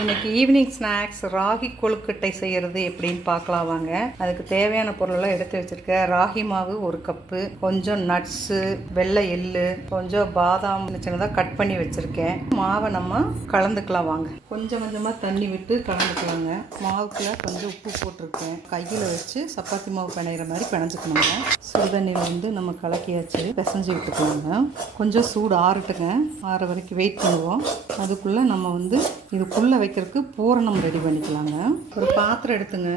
இன்னைக்கு evening snacks ragi கொழுக்கட்டை செய்கிறது எப்படின்னு பார்க்கலாம் வாங்க. அதுக்கு தேவையான பொருளெல்லாம் எடுத்து வச்சுருக்கேன். ராகி மாவு 1 கப்பு, கொஞ்சம் நட்ஸு, வெள்ளை எள்ளு, கொஞ்சம் பாதாம் சின்னதாக கட் பண்ணி வச்சுருக்கேன். மாவை நம்ம கலந்துக்கலாம் வாங்க. கொஞ்சம் கொஞ்சமாக தண்ணி விட்டு கலந்துக்கலாங்க. மாவுக்குள்ள கொஞ்சம் உப்பு போட்டிருக்கேன். கையில் வச்சு சப்பாத்தி மாவு பிணையிற மாதிரி பிணைஞ்சிக்கணுங்க. சுடுதண்ணியில் நம்ம கலக்கியாச்சு, பிசைஞ்சு விட்டுக்கலாங்க. கொஞ்சம் சூடு ஆறட்டுங்க. ஆற வரைக்கும் வெயிட் பண்ணுவோம். அதுக்குள்ளே நம்ம இதுக்குள்ளே வைக்கிறதுக்கு பூரணம் ரெடி பண்ணிக்கலாங்க. ஒரு பாத்திரம் எடுத்துங்க.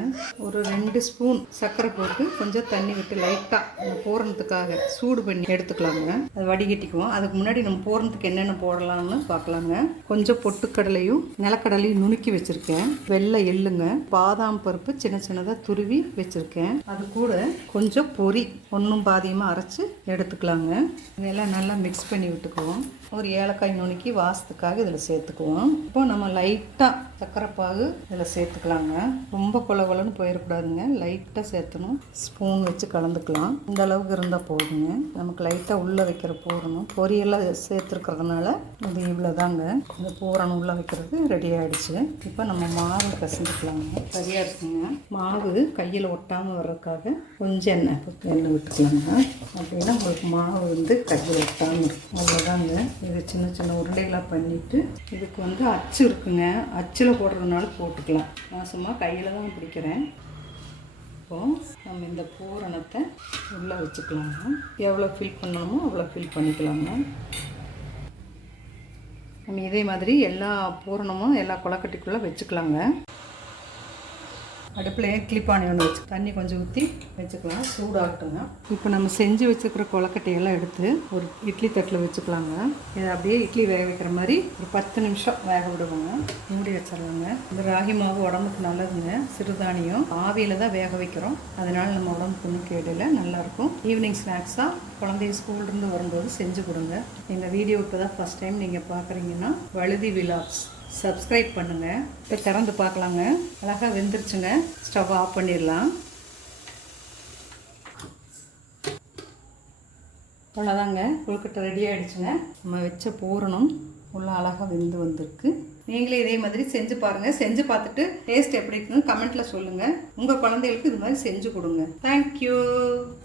ஒரு 2 ஸ்பூன் சர்க்கரை போட்டு கொஞ்சம் தண்ணி விட்டு லைட்டாக அந்த பூரணத்துக்காக சூடு பண்ணி எடுத்துக்கலாங்க. அது வடிகட்டிக்குவோம். அதுக்கு முன்னாடி நம்ம பூரணத்துக்கு என்னென்ன போடலாம்னு பார்க்கலாங்க. கொஞ்சம் பொட்டுக்கடலையும் நிலக்கடலையும் நுணுக்கி வச்சுருக்கேன். வெள்ளை எள்ளுங்க, பாதாம் பருப்பு சின்ன சின்னதாக துருவி வச்சுருக்கேன். அது கூட கொஞ்சம் பொரி ஒன்றும் பாதியமாக அரைச்சி எடுத்துக்கலாங்க. இதெல்லாம் நல்லா மிக்ஸ் பண்ணி விட்டுக்குவோம். ஒரு ஏலக்காய் நுணுக்கி வாசத்துக்காக இதில் சேர்த்துக்குவோம். இப்போ நம்ம லைட்டாக சர்க்கரைப்பாகு இதில் சேர்த்துக்கலாங்க. ரொம்ப கொலன்னு போயிடக்கூடாதுங்க. லைட்டாக சேர்த்தணும். ஸ்பூன் வச்சு கலந்துக்கலாம். இந்த அளவுக்கு இருந்தால் போதுங்க. நமக்கு லைட்டாக உள்ளே வைக்கிற பூரணம் பொரியெல்லாம் சேர்த்துருக்கிறதுனால இது இவ்வளோதாங்க. இந்த பூரணம் உள்ளே வைக்கிறது ரெடி ஆகிடுச்சு. இப்போ நம்ம மாவு பிசைஞ்சுக்கலாங்க. சரியாக இருக்குங்க. மாவு கையில் ஒட்டாமல் வர்றதுக்காக கொஞ்சம் எண்ணெய் விட்டுக்கலாங்க. அப்படின்னா உங்களுக்கு மாவு கையில் ஒட்டாமல் இருக்கும். அவ்வளோதாங்க. இது சின்ன சின்ன உருண்டைகளாக பண்ணிவிட்டு இதுக்கு அச்சு இருக்குங்க. அச்சில் போடுறதுனால போட்டுக்கலாம். நான் சும்மா கையில் தான் பிடிக்கிறேன். இப்போது நம்ம இந்த பூரணத்தை உள்ளே வச்சுக்கலாங்க. எவ்வளோ ஃபில் பண்ணணுமோ அவ்வளோ ஃபில் பண்ணிக்கலாங்க. நம்ம இதே மாதிரி எல்லா பூரணமும் எல்லா கொலக்கட்டைக்குள்ளே வச்சுக்கலாங்க. அடுப்பில் கிளிப்பானி ஒன்று வச்சு தண்ணி கொஞ்சம் ஊற்றி வச்சுக்கலாம். சூடாகட்டுங்க. இப்போ நம்ம செஞ்சு வச்சுக்கிற கொலக்கட்டையெல்லாம் எடுத்து ஒரு இட்லி தட்டில் வச்சுக்கலாங்க. இதை அப்படியே இட்லி வேக வைக்கிற மாதிரி ஒரு 10 நிமிஷம் வேக விடுவோங்க. மூடி வச்சிடலாங்க. இந்த ராகி மாவு உடம்புக்கு நல்லதுங்க. சிறுதானியம் ஆவியில் தான் வேக வைக்கிறோம். அதனால் நம்ம உடம்புக்கு ஒன்றும் கேடல, நல்லாயிருக்கும். ஈவினிங் ஸ்நாக்ஸாக குழந்தைய ஸ்கூல்லேருந்து வரும்போது செஞ்சு கொடுங்க. எங்கள் வீடியோ இப்போ தான் ஃபஸ்ட் டைம் நீங்கள் பார்க்குறீங்கன்னா வழுதி விலாக்ஸ் சப்ஸ்கிரைப் பண்ணுங்கள். இப்போ திறந்து பார்க்கலாங்க. அழகாக வெந்துருச்சுங்க. ஸ்டவ் ஆஃப் பண்ணிடலாம். அவ்வளோதாங்க. கொழுக்கட்டை ரெடி ஆகிடுச்சுங்க. நம்ம வச்ச பூரணம் உள்ள அழகாக வெந்து வந்திருக்கு. நீங்களே இதே மாதிரி செஞ்சு பாருங்கள். செஞ்சு பார்த்துட்டு டேஸ்ட் எப்படி இருக்குன்னு கமெண்ட்டில் சொல்லுங்கள். உங்கள் குழந்தைகளுக்கு இது மாதிரி செஞ்சு கொடுங்க. தேங்க்யூ.